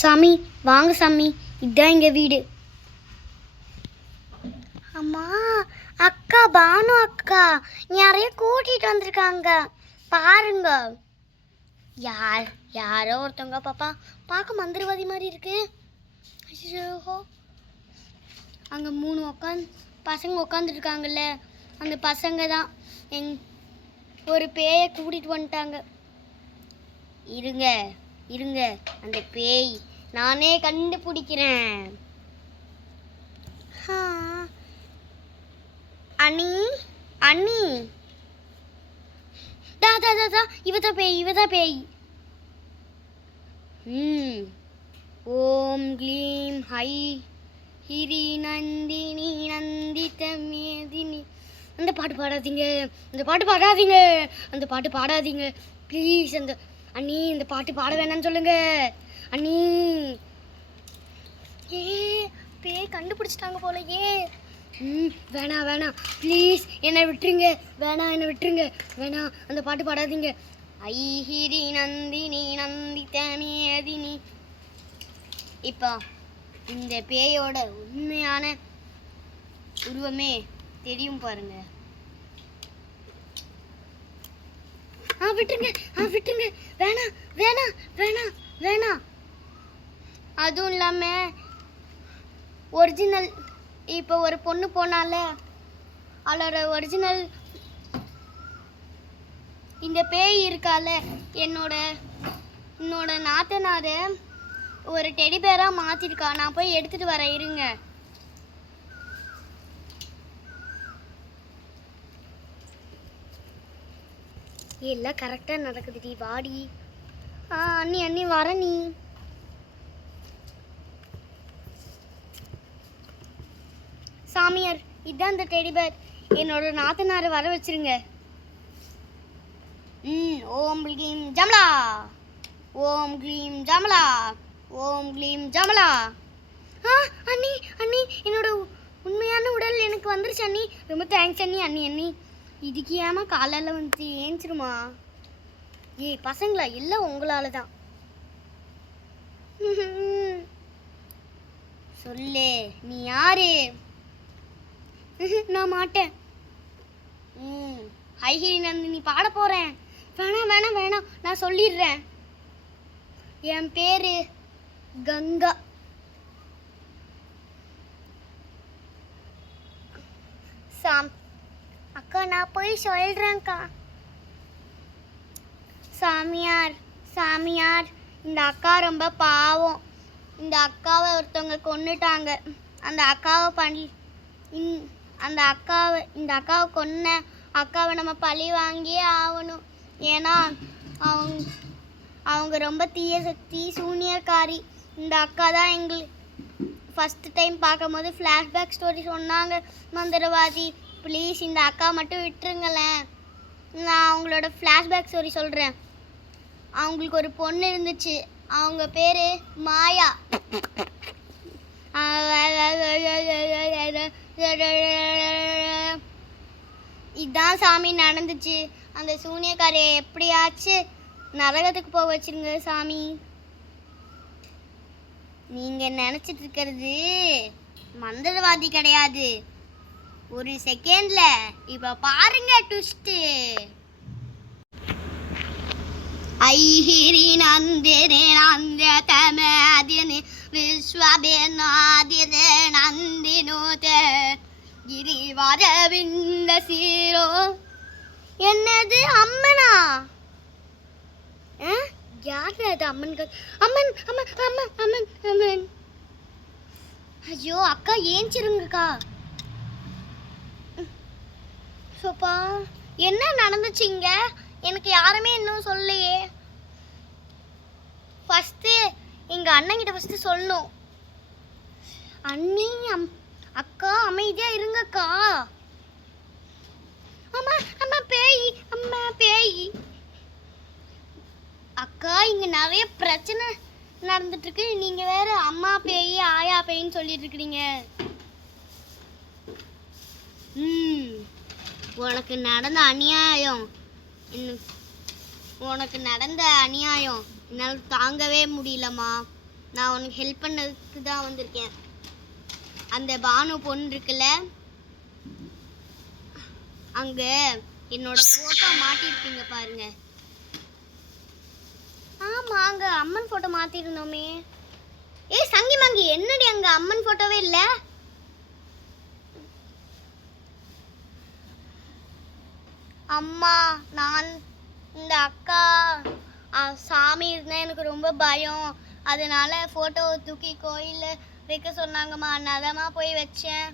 சாமி வாங்க சாமி, இதுதான் எங்கள் வீடு. அம்மா, அக்கா பானு அக்கா யாரையோ கூட்டிகிட்டு வந்திருக்காங்க பாருங்க. யாரோ ஒருத்தவங்க பாப்பா பார்க்க மந்திரவாதி மாதிரி இருக்கு. ஐயோ, அங்கே 3 பசங்க உட்காந்துருக்காங்கல்ல, அந்த பசங்க தான் ஒரு பேயை கூட்டிகிட்டு வந்துட்டாங்க. இருங்க இருங்க, அந்த பேய் நானே கண்டுபிடிக்கிறேன். அண்ணி அண்ணி, தா தா தா தா, இவதான் பேய். ஓம் க்ளீம் ஹை ஹிரி நந்தினி நந்தித மேதினி. அந்த பாட்டு பாடாதீங்க ப்ளீஸ். அண்ணி, இந்த பாட்டு பாட வேணாம்னு சொல்லுங்க அண்ணி. பேய் கண்டுபிடிச்சிட்டாங்க போலயே. வேணாம் ப்ளீஸ், என்னை விட்டுருங்க. வேணாம், அந்த பாட்டு பாடாதீங்க. ஐஹிரி நந்தினி நந்தித மேதினி. இப்போ இந்த பேயோட உண்மையான உருவமே தெரியும் பாருங்க. விட்டுருங்க. வேணாம். அதுவும் இல்லாமல் ஒரிஜினல், இப்போ ஒரு பொண்ணு போனால அவளோட ஒரிஜினல் இந்த பேய் இருக்கால, என்னோட நாத்தனார் ஒரு டெடி பேராக மாற்றிருக்கா. நான் போய் எடுத்துகிட்டு வரேன், இருங்க. எல்லாம் கரெக்டாக நடக்குதுடி, வாடி. அண்ணி வர நீ. சாமியார், இதுதான் இந்த டெடி பேர். என்னோட நாத்தனாரை வர வச்சிருங்க. ஓம் க்ளீம் ஜமலா, ஓம் க்ளீம் ஜமலா, ஓம் க்ளீம் ஜமலா. அண்ணி, என்னோட உண்மையான உடல் எனக்கு வந்துருச்சு அண்ணி. ரொம்ப தேங்க்ஸ் அண்ணி. இதுக்கு ஏமா காலையில் வந்து ஏஞ்சிருமா? பசங்களா, எல்லாம் உங்களால தான். சொல்லு, நீ யாரு? நான் மாட்டேன். ஹைஹிரி நந்தினி பாட போறேன். வேணாம், நான் சொல்லிடுறேன். என் பேரு கங்கா. அக்கா, நான் போய் சொல்றேன்க்கா. சாமியார், இந்த அக்கா ரொம்ப பாவம். இந்த அக்காவை ஒருத்தவங்க கொன்னுட்டாங்க. இந்த அக்காவை கொன்ன அக்காவை நம்ம பழி வாங்கியே ஆகணும். ஏன்னா அவங்க ரொம்ப தீய சக்தி, சூனியக்காரி. இந்த அக்கா தான் எங்களுக்கு ஃபஸ்ட்டு டைம் பார்க்கும்போது ஃப்ளாஷ்பேக் ஸ்டோரி சொன்னாங்க, மந்திரவாதி. ப்ளீஸ், இந்த அக்கா மட்டும் விட்டுருங்களேன். நான் அவங்களோட ஃப்ளாஷ்பேக் ஸ்டோரி சொல்கிறேன். அவங்களுக்கு ஒரு பொண்ணு இருந்துச்சு. அவங்க பேர் மாயா. இதுதான் சாமி நடந்துச்சு. அந்த சூனியக்காரியை எப்படியாச்சும் நரகத்துக்கு போக வச்சிருங்க சாமி. நீங்கள் நினச்சிட்டு இருக்கிறது மந்திரவாதி கிடையாது. ஒரு செகண்ட்ல இப்போ பாருங்க ட்விஸ்ட்டு. ஐஹிரி நந்தினி நந்தித மேதினி விஸ்வபிநாதினே நந்தினோதே கிரிவரவிந்த சீரோ. என்னது, அம்மனா? யார் அது? அம்மன். ஐயோ அக்கா, ஏஞ்சிருங்கக்கா. சோப்பா, என்ன நடந்துச்சுங்க? எனக்கு யாருமே இன்னும் சொல்லலையே. ஃபஸ்ட்டு எங்கள் அண்ணங்கிட்ட ஃபஸ்ட்டு சொல்லணும். அண்ணி, அக்கா அமைதியாக இருங்கக்கா. அம்மா பேய். அக்கா, இங்கே நிறைய பிரச்சனை நடந்துட்டுருக்கு. நீங்கள் வேறு அம்மா பேய் ஆயா பேயின்னு சொல்லிட்டு இருக்கிறீங்க. உனக்கு நடந்த அநியாயம் என்னால் தாங்கவே முடியலம்மா. நான் உனக்கு ஹெல்ப் பண்ணதுக்கு தான் வந்திருக்கேன். அந்த பானு பொண்ணு இருக்குல்ல, அங்க என்னோட போட்டோ மாட்டிருப்பீங்க பாருங்க. ஆமா, அங்க அம்மன் போட்டோ மாத்திருந்தோமே. ஏய் சங்கி மங்கி, என்னடி அங்க அம்மன் போட்டோவே இல்ல? அம்மா, நான் இந்த அக்கா சாமி இருந்தா எனக்கு ரொம்ப பயம், அதனால போட்டோவை தூக்கி கோயிலில் வைக்க சொன்னாங்கம்மா. அதாம்மா போய் வச்சேன்.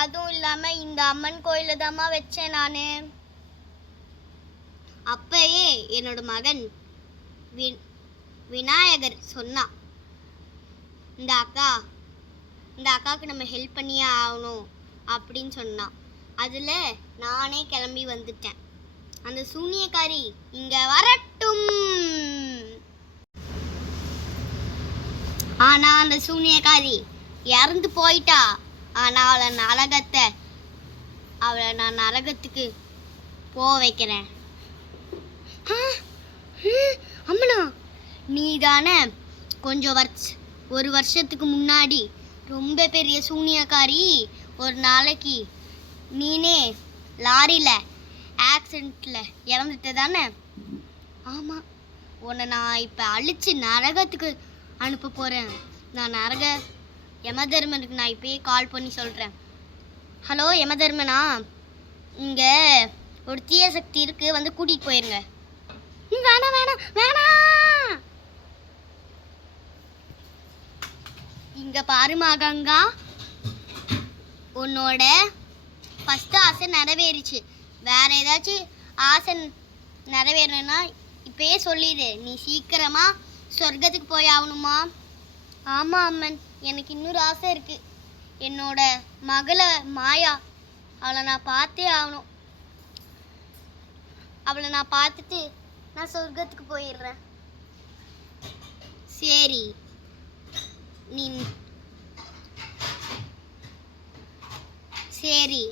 அதுவும் இல்லாமல் இந்த அம்மன் கோயிலில் தாம்மா வச்சேன் நான். அப்பயே என்னோட மகன் விநாயகர் சொன்னான், இந்த அக்காவுக்கு நம்ம ஹெல்ப் பண்ணியே ஆகணும் அப்படின்னு சொன்னான். அதில் நானே கிளம்பி வந்துட்டேன். அந்த சூனியக்காரி இங்க வரட்டும். ஆனா அந்த சூனியக்காரி இறந்து போயிட்டா. ஆனா அவளை நான் நரகத்துக்கு போக வைக்கிறேன். அம்மனா, நீ தானே ஒரு வருஷத்துக்கு முன்னாடி ரொம்ப பெரிய சூனியக்காரி, ஒரு நாளைக்கு நீனே லாரியில் ஆக்சிடெண்ட்டில் இறந்துட்ட தானே? ஆமாம், உன்னை நான் இப்போ அழித்து நரகத்துக்கு அனுப்ப போகிறேன். நான் யமதர்மனுக்கு நான் இப்போயே கால் பண்ணி சொல்கிறேன். ஹலோ யமதர்மனா, இங்கே ஒரு தீய சக்தி இருக்குது, வந்து கூட்டிகிட்டு போயிருங்க. வேணாம் வேணாம் வேணாம். இங்கே பாருமா கங்கா, உன்னோட ஃபஸ்ட்டு ஆசை நிறைவேறிச்சு. வேற ஏதாச்சும் ஆசை நிறைவேறணும்னா இப்பயே சொல்லிடு. நீ சீக்கிரமா சொர்க்கத்துக்கு போய் ஆகணுமா? ஆமாம் அம்மன், எனக்கு இன்னொரு ஆசை இருக்கு. என்னோட மகளை மாயா, அவளை நான் பார்த்தே ஆகணும். அவளை நான் பார்த்துட்டு நான் சொர்க்கத்துக்கு போயிடுறேன். சரி, சரி,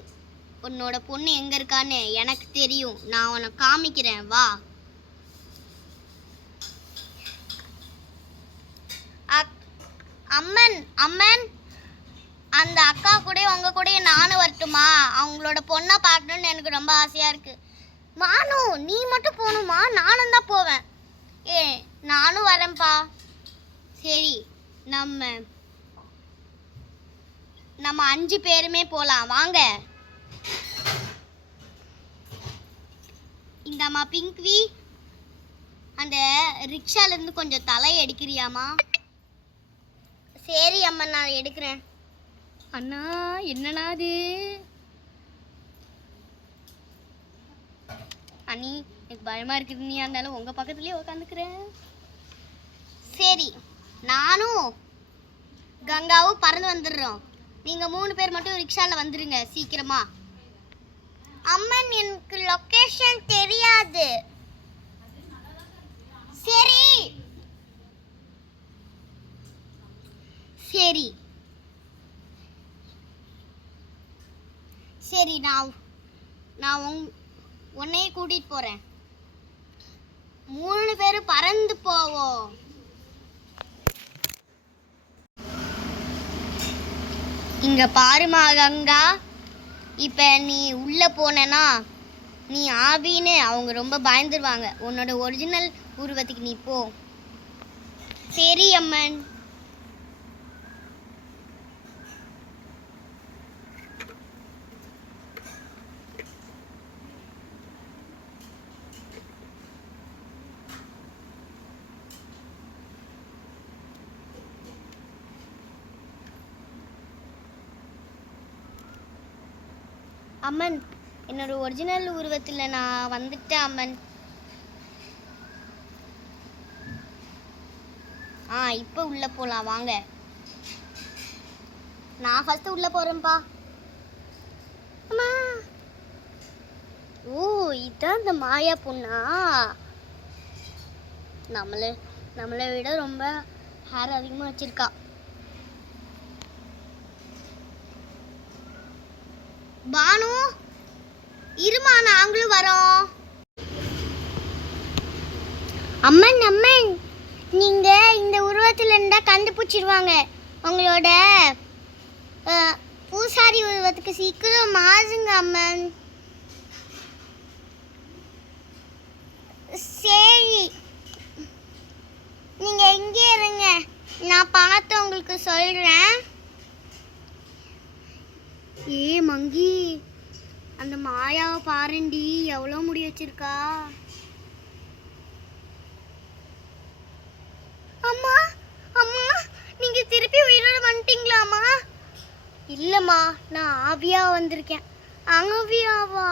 உன்னோட பொண்ணு எங்க இருக்கான்னு எனக்கு தெரியும். நான் உனக்கு காமிக்கிறேன், வா. அம்மன் அம்மன், அந்த அக்கா கூட உங்க கூட நானும் வரட்டுமா? அவங்களோட பொண்ணை பார்க்கணும்னு எனக்கு ரொம்ப ஆசையா இருக்கு. மானு, நீ மட்டும் போகணுமா? நானும் தான் போவேன். நானும் வரேன்ப்பா. சரி, நம்ம 5 பேருமே போலாம், வாங்க. இந்தம்மா பிங்க்வி, அந்த ரிக்ஷால இருந்து கொஞ்சம் தலை எடுக்கிறியாமா? சரி அம்மா, நான் எடுக்கிறேன். அண்ணா, என்னண்ணா அது? அண்ணி, எனக்கு பயமா இருக்குது. நீ இருந்தாலும் உங்க பக்கத்துலயே உட்காந்துக்கிறேன். சரி, நானும் கங்காவும் பறந்து வந்துடுறோம். நீங்க 3 பேர் மட்டும் ரிக்ஷால வந்துருங்க சீக்கிரமா. அம்மன், எனக்கு லொகேஷன் தெரியாது. சரி சரி சரி, நான் உன்னையே கூட்டிட்டு போறேன். 3 பேரும் பறந்து போவோம். இங்க பாருமா கங்கா, இப்ப நீ உள்ள போனேன்னா நீ ஆவின்னு அவங்க ரொம்ப பயந்துருவாங்க. உன்னோட ஒரிஜினல் உருவத்துக்கு நீ போ. சரி அம்மன். அம்மன், என்னோட ஒரிஜினல் உருவத்தில் நான் வந்துட்டேன் அம்மன். இப்போ உள்ள போலாம், வாங்க. நான் ஃபர்ஸ்ட் உள்ள போறேன்ப்பா. அம்மா, ஓ, இதான் இந்த மாயா பொண்ணா? நம்மளை விட ரொம்ப ஹேர் அதிகமாக வச்சிருக்கா. பானு, இருமா, நாங்களும் வரோம். அம்மன், நீங்க இந்த உருவத்தை பக்கத்தில் இருந்தால் கண்டுபிடிச்சிடுவாங்க. உங்களோட பூசாரி உருவத்துக்கு சீக்கிரம் மாறுங்க அம்மன். சரி, நீங்கள் எங்கே இருங்க, நான் பார்த்து உங்களுக்கு சொல்கிறேன். மங்கி, அந்த மாயாவை பாருண்டி, எவ்வளோ முடி வச்சிருக்கா. அம்மா அம்மா, நீங்கள் திருப்பி உயிரோட வந்துட்டீங்களாம்மா? இல்லைம்மா, நான் ஆவியாக வந்திருக்கேன். ஆவியாவா?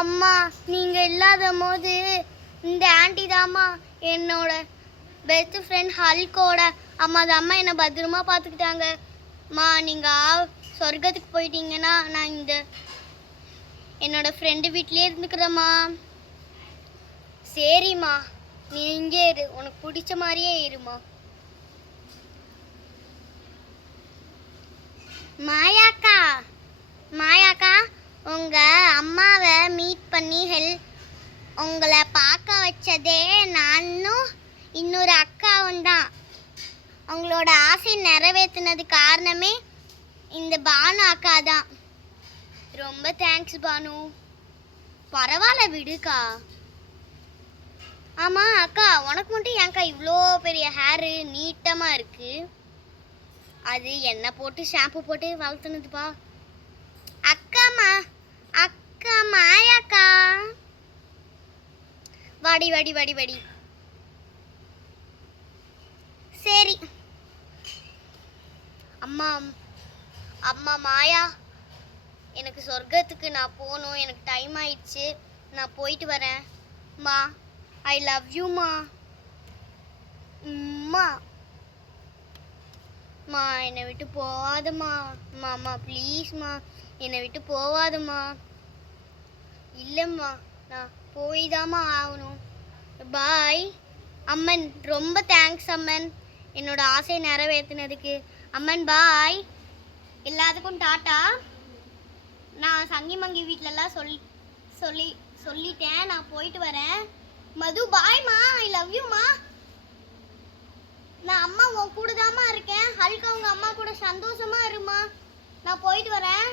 அம்மா, நீங்கள் இல்லாத போது இந்த ஆண்டி தாம்மா என்னோட பெஸ்ட் ஃப்ரெண்ட் ஹல்கோட அம்மா தாம்மா என்னை பத்திரமா பார்த்துக்கிட்டாங்க. மா, நீங்கள் சொர்க்கத்துக்கு போயிட்டீங்கன்னா நான் இந்த என்னோட ஃப்ரெண்டு வீட்டிலே இருந்துக்கிறேம்மா. சரிம்மா, நீ இங்கே இரு, உனக்கு பிடிச்ச மாதிரியே இருமா. மாயாக்கா, மாயாக்கா, உங்கள் அம்மாவை மீட் பண்ணி உங்களை பார்க்க வச்சதே நானும் இன்னொரு அக்காவும் தான். உங்களோட ஆசை நிறைவேற்றினது காரணமே இந்த பானு அக்கா தான். ரொம்ப தேங்க்ஸ் பானு. பரவாயில்ல விடுக்கா. ஆமாம் அக்கா, உனக்கு மட்டும் ஏன்க்கா இவ்வளோ பெரிய ஹேரு நீட்டமாக இருக்கு? அது எண்ணெய் போட்டு ஷாம்பு போட்டு வளர்த்துனதுப்பா. அக்காம்மா, அக்கா மாயாக்கா, வாடி வாடி வாடி வாடி. சரி அம்மா, அம்மா மாயா, எனக்கு சொர்க்கத்துக்கு நான் போகணும், எனக்கு டைம் ஆயிடுச்சு, நான் போயிட்டு வரேன். மா, ஐ லவ் யூ மா. அம்மா, மா என்னை விட்டு போகாதம்மா. அம்மா ப்ளீஸ்மா, என்னை விட்டு போகாதம்மா. இல்லைம்மா, நான் போய் தாம்மா ஆகணும். பாய் அம்மன். ரொம்ப தேங்க்ஸ் அம்மன், என்னோட ஆசை நிறைவேற்றினதுக்கு. அம்மன் பாய். எல்லாத்துக்கும் டாட்டா. நான் சங்கி மங்கி வீட்டிலலாம் சொல்லிட்டேன், நான் போயிட்டு வரேன். மது பாய்மா, ஐ லவ் யூமா. நான் அம்மா உன் கூட தாம்மா இருக்கேன். ஹல்கா உங்க அம்மா கூட சந்தோஷமா இருமா. நான் போயிட்டு வரேன்.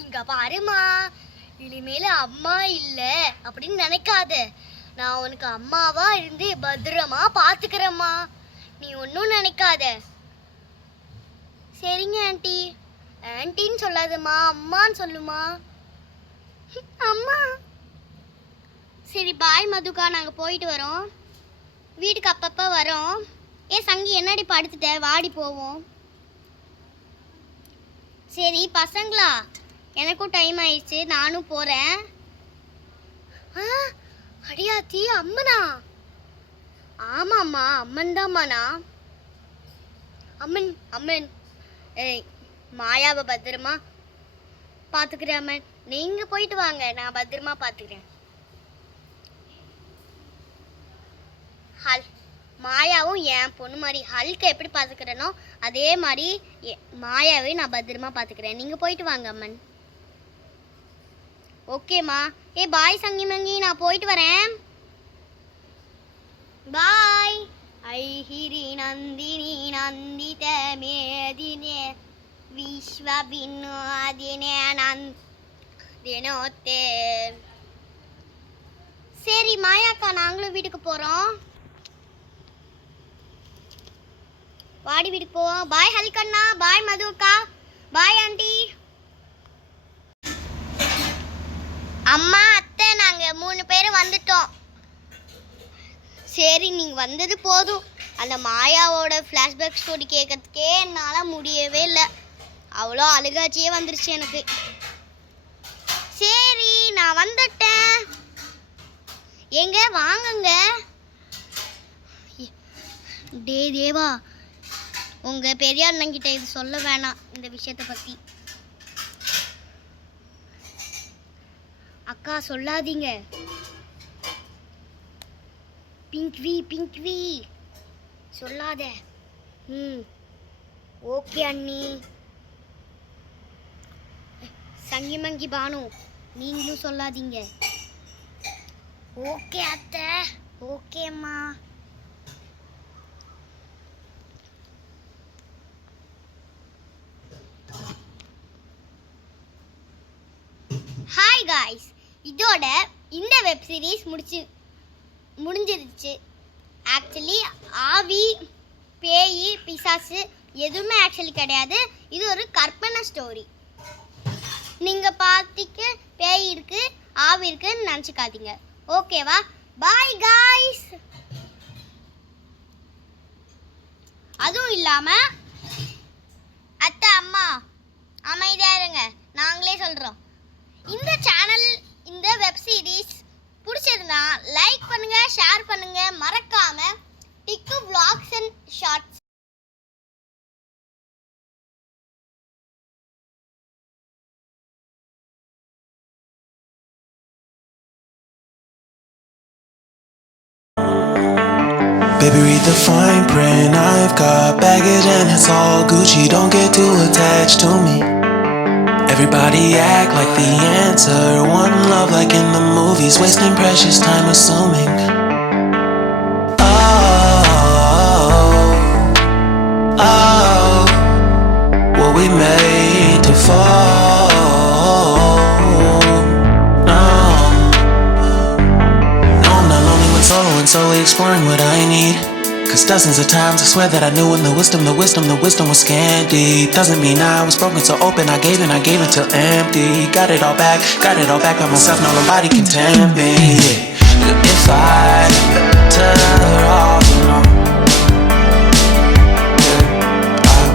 இங்க பாருமா, இனிமேல அம்மா இல்லை அப்படின்னு நினைக்காத. நான் உனக்கு அம்மாவா இருந்து பத்திரமா பாத்துக்கிறேம்மா, நீ ஒன்றும் நினைக்காத. சரிங்க ஆண்டி. ஆண்டின்னு சொல்லாதம்மா, அம்மான்னு சொல்லுமா. அம்மா. சரி பாய் மதுக்கா, நாங்கள் போயிட்டு வரோம். வீட்டுக்கு அப்பப்போ வரோம். சங்கி என்னடி படுத்துட்ட, வாடி போவோம். சரி பசங்களா, எனக்கும் டைம் ஆயிடுச்சு, நானும் போகிறேன். அடியாத்தி, அம்மனா? ஆமாம்மா, அம்மன் தான்மாண்ணா. அம்மன் அம்மன். மாயாவை பத்திரமா பார்த்துக்கிறேன் அம்மன். நீங்கள் போயிட்டு வாங்க, நான் பத்திரமா பார்த்துக்கிறேன். மாயாவும் என் பொண்ணு மாதிரி ஹல்கை எப்படி பார்த்துக்கிறேனோ அதே மாதிரி மாயாவை நான் பத்திரமா பார்த்துக்கிறேன். நீங்கள் போயிட்டு வாங்க அம்மன். ஓகேம்மா. பாய் சங்கி மங்கி, நான் போயிட்டு வரேன். பாய். ஐஹிரி நந்தினி நந்தித மேதினே விஸ்வ வினோதினே நந்தினோத்தே. சரி மாயாக்கா, நாங்களும் வீட்டுக்கு போகிறோம். வாடி வீட்டுக்கு போவோம். பாய் ஹல்கண்ணா, பாய் மதுக்கா, பாய் ஆண்டி. அம்மா அத்தை, நாங்கள் 3 பேர் வந்துட்டோம். சரி, நீங்கள் வந்தது போதும். அந்த மாயாவோட ஃப்ளாஷ்பேக் ஸ்டோரி கேட்கறதுக்கே என்னால் முடியவே இல்லை. அவ்வளோ அழுகாச்சியே வந்துருச்சு எனக்கு. சரி, நான் வந்துட்டேன். எங்க வாங்குங்க. தேவா, உங்கள் பெரிய அண்ணங்கிட்ட இது சொல்ல வேணாம், இந்த விஷயத்தை பற்றி. அக்கா சொல்லாதீங்க. பிங்க்வி சொல்லாத. ஓகே அண்ணி. சங்கி மங்கி பானு, நீங்களும் சொல்லாதீங்க. ஓகே அத்தை, ஓகேம்மா. ஹாய் காய்ஸ், இதோட இந்த வெப் சீரிஸ் முடிஞ்சிருச்சு. ஆக்சுவலி ஆவி, பேய், பிசாசு எதுவுமே ஆக்சுவலி கிடையாது. இது ஒரு கற்பனை ஸ்டோரி. நீங்கள் பார்த்திக்க பேய் இருக்கு, ஆவி இருக்குன்னு நினச்சிக்காதீங்க. ஓகேவா? Bye guys. அதுவும் இல்லாமல் அத்தை, அம்மா அமைதியாக இருங்க, நாங்களே சொல்கிறோம். இந்த சேனல், இந்த வெப் சீரிஸ் பிடிச்சிருந்தா லைக் பண்ணுங்க, ஷேர் பண்ணுங்க, மறக்காம டிக்கு vlogs and shorts Baby, read the fine print. I've got baggage and it's all Gucci. Don't get too attached to me. Everybody act like the answer. One love like in the movies. Wasting precious time assuming. Oh, were we made to fall? No, I'm not lonely when solo and solely exploring what I need. Cause dozens of times I swear that I knew when the wisdom was scanty. Doesn't mean I was broken so open, I gave it till empty. Got it all back by myself, now nobody can tempt me. If I better off alone, I'll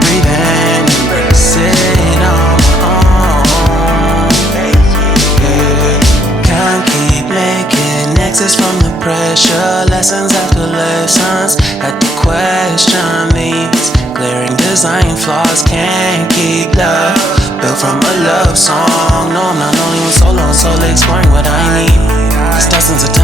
breathe and embrace it on my own. Can't keep making exits from the pressure. Lessons after lessons, had to question these glaring design flaws. Can't keep love built from a love song. No, I'm not only with solo and solely exploring what I need. Cause dozens of times